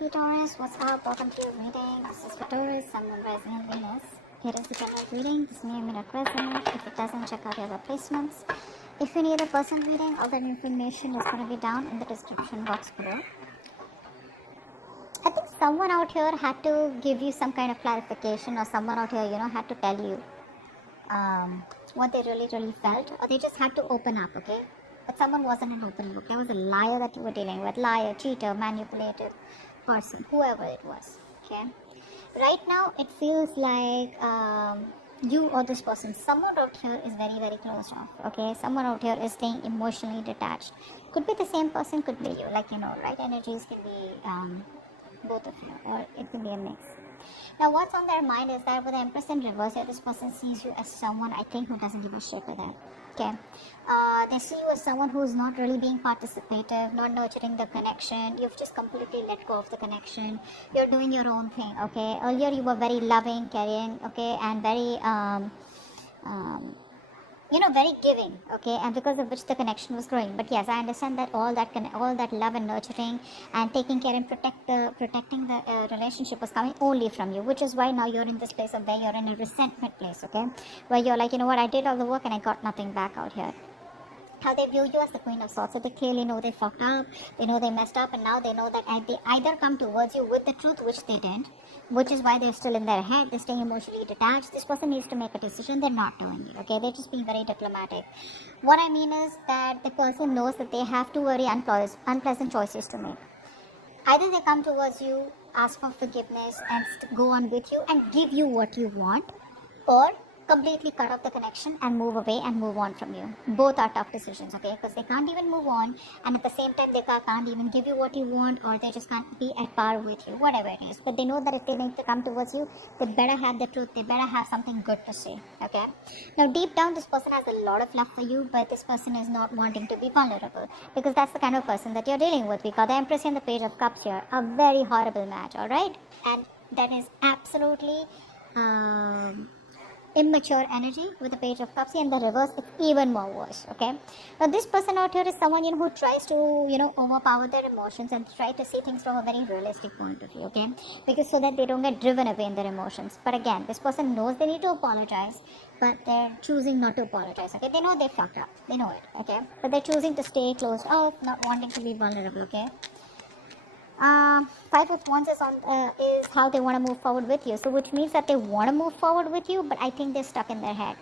Hey Taurus, what's up? Welcome to your reading. This is for Taurus, Sun, Moon, Rising, and Venus. Here is the general reading. This may or may not resonate. If it doesn't, check out your other placements. If you need a personal reading, all that information is going to be down in the description box below. I think someone out here had to give you some kind of clarification, or someone out here, had to tell you what they really felt, or they just had to open up, okay? But someone wasn't an open book. There was a liar that you were dealing with, liar, cheater, manipulative person, whoever it was, okay? Right now, it feels like you or this person, someone out here is very closed off, okay? Someone out here is staying emotionally detached. Could be the same person, could be you, right? Energies can be both of you, or it can be a mix. Now, what's on their mind is that with the Empress in reverse here, this person sees you as someone, I think, who doesn't give a shit with them. Okay, they see you as someone who's not really being participative, not nurturing the connection. You've just completely let go of the connection. You're doing your own thing. Okay, earlier you were very loving, caring, okay, and very very giving, okay, and because of which the connection was growing. But yes, I understand that all that love and nurturing and taking care and protecting the relationship was coming only from you, which is why now you're in this place of where you're in a resentment place, okay, where you're like, you know what, I did all the work and I got nothing back out here. How they view you as the Queen of Swords. So they clearly know they fucked up, they know they messed up, and now they know that they either come towards you with the truth, which they didn't, which is why they're still in their head, they're staying emotionally detached. This person needs to make a decision, they're not doing it, okay? They're just being very diplomatic. What I mean is that the person knows that they have two very unpleasant choices to make. Either they come towards you, ask for forgiveness, and go on with you and give you what you want, or completely cut off the connection and move away and move on from you. Both are tough decisions, okay? Because they can't even move on, and at the same time they can't even give you what you want, or they just can't be at par with you, whatever it is. But they know that if they need to come towards you, they better have the truth, they better have something good to say, okay? Now deep down, this person has a lot of love for you, but this person is not wanting to be vulnerable, because that's the kind of person that you're dealing with. We got the Empress and the Page of Cups here, a very horrible match, alright? And that is absolutely immature energy with the Page of Cups, and the reverse, it's even more worse, okay? Now this person out here is someone who tries to overpower their emotions and try to see things from a very realistic point of view, okay? Because so that they don't get driven away in their emotions. But again, this person knows they need to apologize, but they're choosing not to apologize, okay? They know they fucked up, they know it, okay? But they're choosing to stay closed off, not wanting to be vulnerable, okay? Five of Wands is how they want to move forward with you. So which means that they want to move forward with you, but I think they're stuck in their head.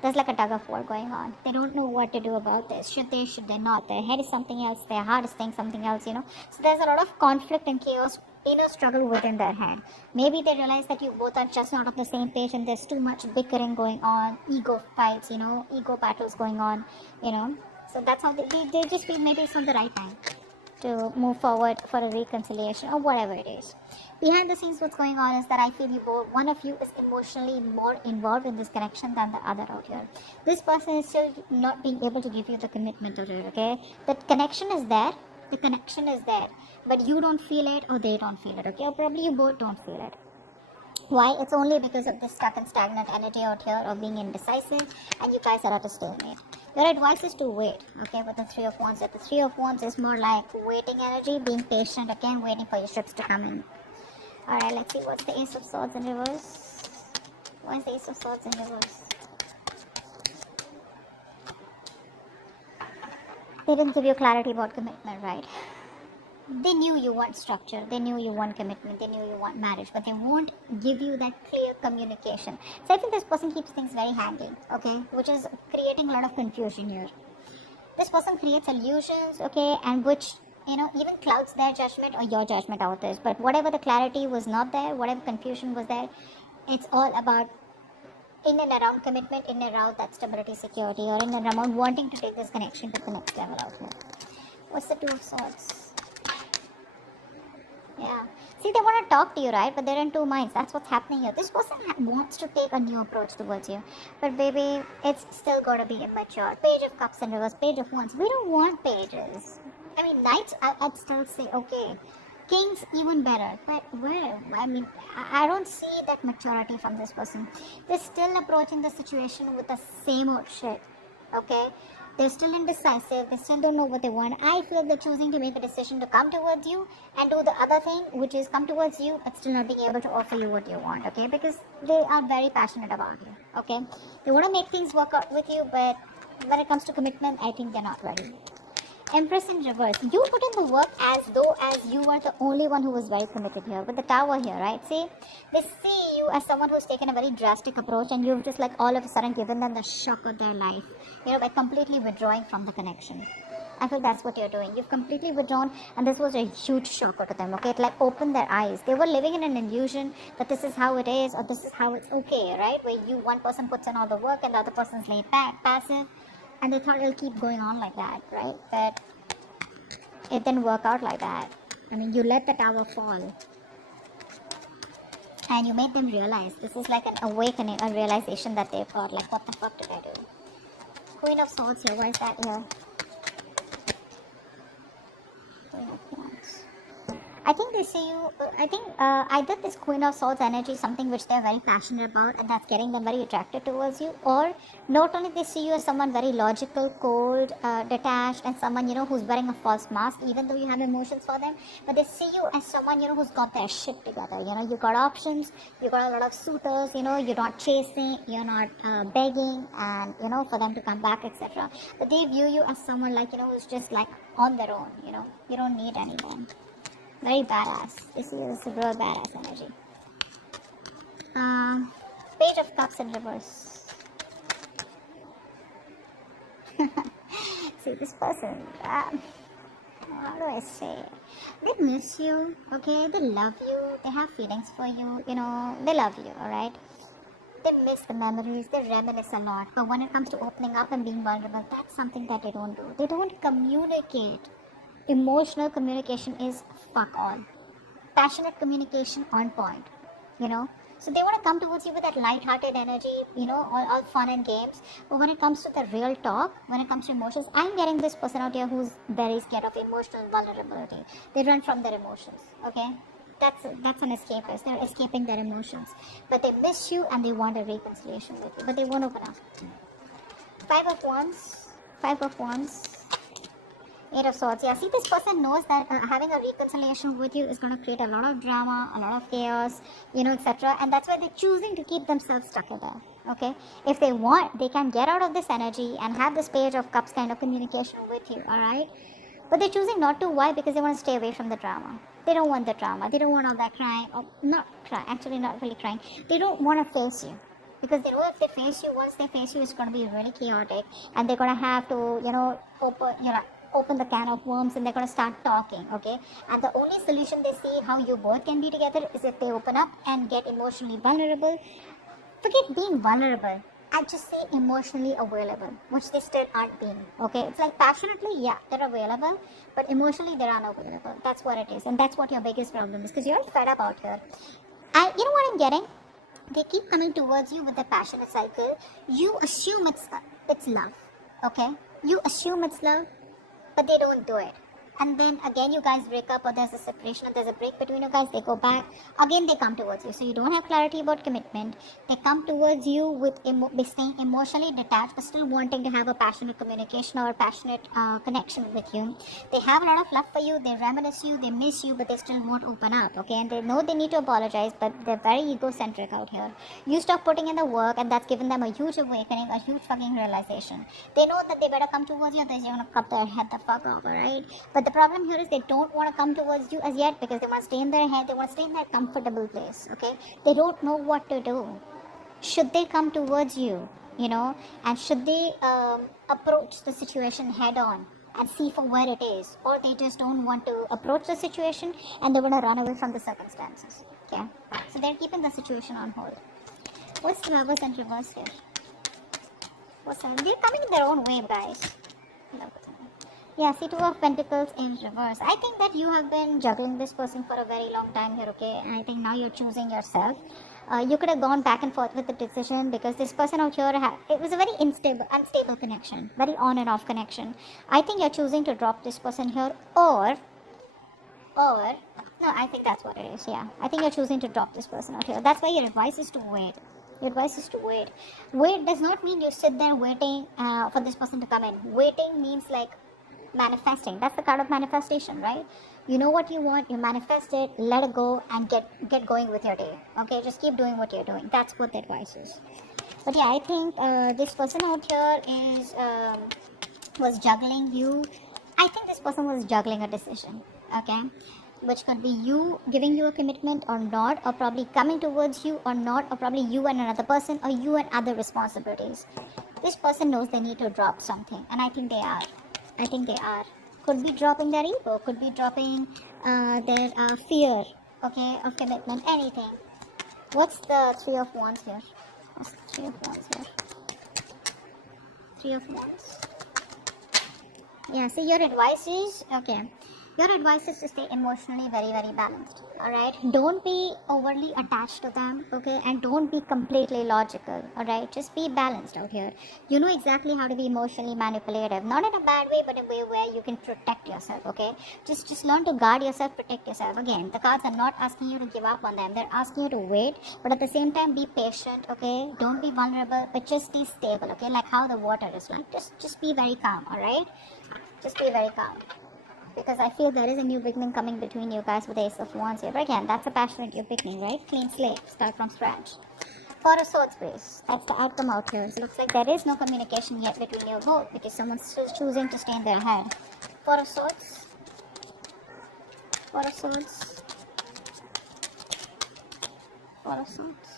There's like a tug of war going on. They don't know what to do about this. Should they not? Their head is something else, their heart is saying something else, So there's a lot of conflict and chaos, inner struggle within their head. Maybe they realize that you both are just not on the same page, and there's too much bickering going on, ego fights, ego battles going on, So that's how they just feel maybe it's not the right time to move forward for a reconciliation or whatever it is. Behind the scenes, what's going on is that I feel one of you is emotionally more involved in this connection than the other out here. This person is still not being able to give you the commitment out here, okay? The connection is there, but you don't feel it, or they don't feel it, okay? Or probably you both don't feel it. Why? It's only because of this stuck and stagnant energy out here, or being indecisive, and you guys are at a stalemate. Your advice is to wait, okay, with the Three of Wands. The Three of Wands is more like waiting energy, being patient, again, waiting for your ships to come in. Alright, let's see what's the Ace of Swords in reverse. Why is the Ace of Swords in reverse? They didn't give you clarity about commitment, right? They knew you want structure, they knew you want commitment, they knew you want marriage, but they won't give you that clear communication. So I think this person keeps things very handy, okay, which is creating a lot of confusion here. This person creates illusions, okay, and which, even clouds their judgment or your judgment out there. But whatever the clarity was not there, whatever confusion was there, it's all about in and around commitment, in and around that stability, security, or in and around wanting to take this connection to the next level out here. What's the Two of Swords? Yeah. See, they want to talk to you, right? But they're in two minds. That's what's happening here. This person wants to take a new approach towards you. But baby, it's still got to be immature. Page of Cups in reverse, Page of Wands. We don't want pages. I mean, Knights, I'd still say, okay. Kings, even better. But where? I mean, I don't see that maturity from this person. They're still approaching the situation with the same old shit. Okay? They're still indecisive. They still don't know what they want. I feel they're choosing to make a decision to come towards you and do the other thing, which is come towards you but still not being able to offer you what you want, okay? Because they are very passionate about you, okay? They want to make things work out with you, but when it comes to commitment, I think they're not ready. Empress in reverse. You put in the work as though as you are the only one who was very committed here. With the Tower here, right? See, they see you as someone who's taken a very drastic approach, and you've just like all of a sudden given them the shock of their life, you know, by completely withdrawing from the connection. I feel that's what you're doing. You've completely withdrawn, and this was a huge shock to them, okay? It like opened their eyes. They were living in an illusion that this is how it is, or this is how it's okay, right? Where one person puts in all the work and the other person's laid back, passive. And they thought it'll keep going on like that, right? But it didn't work out like that. I mean, you let the Tower fall. And you made them realize. This is like an awakening, a realization that they've got. Like, what the fuck did I do? Queen of Swords here. Why is that here? Queen of Wands. I think they see you, I think either this Queen of Swords energy is something which they're very passionate about and that's getting them very attracted towards you, or not only they see you as someone very logical, cold, detached, and someone, you know, who's wearing a false mask even though you have emotions for them, but they see you as someone, you know, who's got their shit together. You know, you got options, you got a lot of suitors, you know, you're not chasing, you're not begging, and, you know, for them to come back, etc. But they view you as someone like, you know, who's just like on their own, you know, you don't need anyone. Very badass. This is a real badass energy. Page of Cups in reverse. See, this person, how do I say it? They miss you, okay? They love you. They have feelings for you. You know, they love you, alright? They miss the memories. They reminisce a lot. But when it comes to opening up and being vulnerable, that's something that they don't do. They don't communicate. Emotional communication is fuck all. Passionate communication on point, you know. So they want to come towards you with that light-hearted energy, you know, all fun and games. But when it comes to the real talk, when it comes to emotions, I'm getting this person out here who's very scared of emotional vulnerability. They run from their emotions, okay? That's an escapist. They're escaping their emotions. But they miss you and they want a reconciliation with you. But they won't open up. Five of Wands. Eight of Swords. Yeah, see, this person knows that having a reconciliation with you is going to create a lot of drama, a lot of chaos, you know, etc. And that's why they're choosing to keep themselves stuck in there. Okay? If they want, they can get out of this energy and have this Page of Cups kind of communication with you. Alright? But they're choosing not to. Why? Because they want to stay away from the drama. They don't want the drama. They don't want all that crying. Or not crying. Actually, not really crying. They don't want to face you. Because they know if they face you, once they face you, it's going to be really chaotic. And they're going to have to, you know, open the can of worms and they're going to start talking, okay? And the only solution they see how you both can be together is if they open up and get emotionally vulnerable. Forget being vulnerable. I just say emotionally available, which they still aren't being, okay? It's like passionately, yeah, they're available, but emotionally they're unavailable. That's what it is. And that's what your biggest problem is, because you're fed up out here. And you know what I'm getting? They keep coming towards you with the passionate cycle. You assume it's love, okay? You assume it's love, but they don't do it. And then again you guys break up, or there's a separation, or there's a break between you guys, they go back, again they come towards you. So you don't have clarity about commitment. They come towards you with staying emotionally detached, but still wanting to have a passionate communication or a passionate connection with you. They have a lot of love for you, they reminisce you, they miss you, but they still won't open up, okay? And they know they need to apologize, but they're very egocentric out here. You stop putting in the work, and that's given them a huge awakening, a huge fucking realization. They know that they better come towards you, they're gonna cut their head the fuck off, alright? But the problem here is they don't want to come towards you as yet, because they want to stay in their head, they want to stay in their comfortable place, okay? They don't know what to do. Should they come towards you, you know, and should they approach the situation head on and see for where it is, or they just don't want to approach the situation and they want to run away from the circumstances, okay? So they're keeping the situation on hold. What's the Lovers in reverse here? What's that? They're coming in their own way, guys. Yeah, see, Two of Pentacles in reverse. I think that you have been juggling this person for a very long time here, okay? And I think now you're choosing yourself. You could have gone back and forth with the decision, because this person out here, it was a very unstable connection. Very on and off connection. I think you're choosing to drop this person here, or, no, I think that's what it is, yeah. I think you're choosing to drop this person out here. That's why your advice is to wait. Your advice is to wait. Wait does not mean you sit there waiting for this person to come in. Waiting means like manifesting. That's the card of manifestation, right? You know what you want, you manifest it, let it go, and get going with your day. Okay, just keep doing what you're doing. That's what the advice is. But yeah, I think this person out here is was juggling you. I think this person was juggling a decision. Okay, which could be you giving you a commitment or not, or probably coming towards you or not, or probably you and another person, or you and other responsibilities. This person knows they need to drop something, and I think they are. I think they are. Could be dropping their ego, could be dropping their fear, okay, of commitment, anything. What's the Three of Wands here? What's the Three of Wands here? Three of Wands. Yeah, see, your advice is, okay, your advice is to stay emotionally very, very balanced. Alright, don't be overly attached to them, okay, and don't be completely logical. Alright, just be balanced out here. You know exactly how to be emotionally manipulative, not in a bad way, but in a way where you can protect yourself. Okay, just learn to guard yourself, protect yourself. Again, the cards are not asking you to give up on them, they're asking you to wait, but at the same time be patient. Okay, don't be vulnerable, but just be stable. Okay, like how the water is, like just be very calm. Alright, just be very calm, because I feel there is a new beginning coming between you guys with the Ace of Wands here. But again, that's a passionate new beginning, right? Clean slate, start from scratch. Four of Swords, please. That's the outcome out here. So looks like there is no communication yet between you both, because someone's still choosing to stay in their head. Four of Swords. Four of Swords. Four of Swords.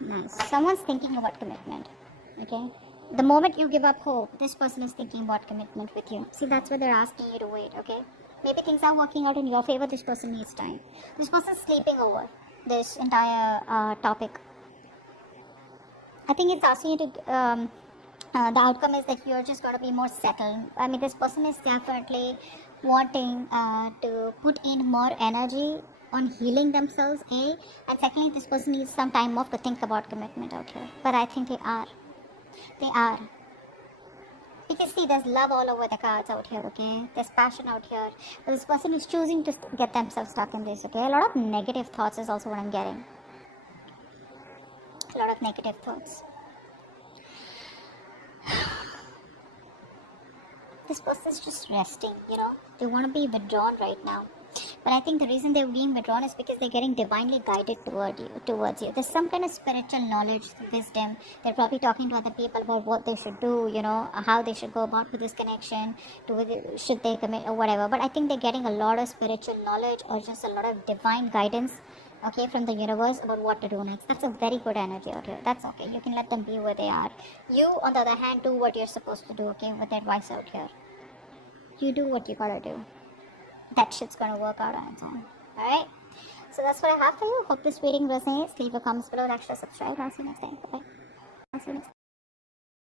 Nice. Someone's thinking about commitment. Okay. The moment you give up hope, this person is thinking about commitment with you. See, that's why they're asking you to wait, okay? Maybe things are working out in your favor, this person needs time. This person's sleeping over this entire topic. I think it's asking you to, the outcome is that you're just going to be more settled. I mean, this person is definitely wanting to put in more energy on healing themselves, A. And secondly, this person needs some time off to think about commitment out here. But I think they are. They are. Because see, there's love all over the cards out here, okay? There's passion out here. But this person is choosing to get themselves stuck in this, okay? A lot of negative thoughts is also what I'm getting. A lot of negative thoughts. This person is just resting, you know? They want to be withdrawn right now. But I think the reason they're being withdrawn is because they're getting divinely guided towards you. There's some kind of spiritual knowledge, wisdom. They're probably talking to other people about what they should do, you know, how they should go about with this connection, to whether should they commit or whatever. But I think they're getting a lot of spiritual knowledge or just a lot of divine guidance, okay, from the universe about what to do next. That's a very good energy out here. That's okay. You can let them be where they are. You, on the other hand, do what you're supposed to do, okay, with advice out here. You do what you gotta do. That shit's gonna work out on its own. Alright? So that's what I have for you. Hope this reading resonates. Leave your comments below, like, share, subscribe. I'll see you next time. Bye. I'll see you next time.